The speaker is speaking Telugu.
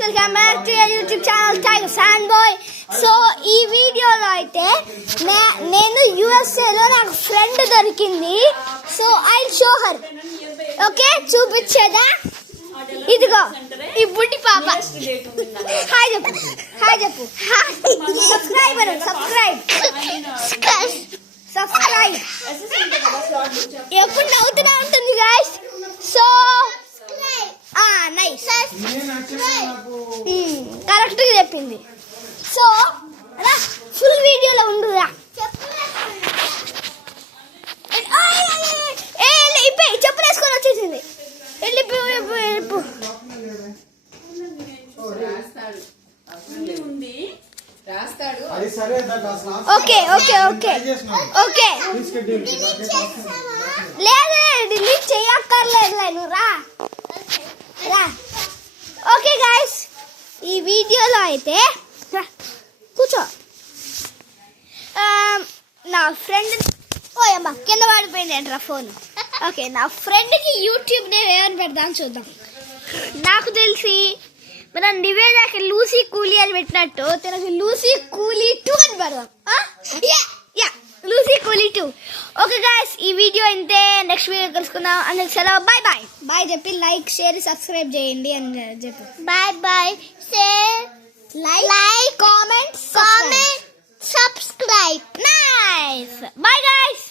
Welcome back to YouTube channel tiger fan boy. So ఈ వీడియోలో అయితే నేను USA లో నాకు ఫ్రెండ్ దొరికింది. So I show her. Okay, చూపించేదా? ఇదిగో ఈ బుడ్డి పాప. హాయ్ చెప్పు, హాయ్ చెప్పు. సబ్స్క్రైబర్ సబ్స్క్రైబ్ ఎప్పుడు నవ్వుతూనే ఉంటుంది గాయ్స్. సో నైస్, కరెక్ట్ గా చెప్పింది. సో ఫుల్ వీడియోలో ఉండురా. చెప్పులు వేసుకొని వచ్చేసింది. వెళ్ళిపో. ఓకే ఓకే ఓకే ఓకే లేదు, డిలీట్ చేయక్కర్లేదు. నువ్వు రా. ఓకే గాయస్, ఈ వీడియోలో అయితే కూర్చో. నా ఫ్రెండ్ ఓయమ్మా కింద పడిపోయింది ఏంట్రా ఫోన్. ఓకే, నా ఫ్రెండ్కి యూట్యూబ్ నేమ్ ఏమని పెడదాం చూద్దాం. నాకు తెలిసి మన నివేదాకి లూసీ కూలీ అని పెట్టినట్టు తనకి లూసీ కూలీ 2 అని పెడదాం. లూసీ కూలీ 2. ఓకే గాయస్, ఈ వీడియో ఇంతే. నెక్స్ట్ వీడియో కలుసుకుందాం. అందుకు సెలవు. Bye bye. బాయ్ చెప్పి లైక్ షేర్ సబ్స్క్రైబ్ చేయండి అని చెప్పి. Bye bye. Share like comment subscribe. Nice. Bye guys.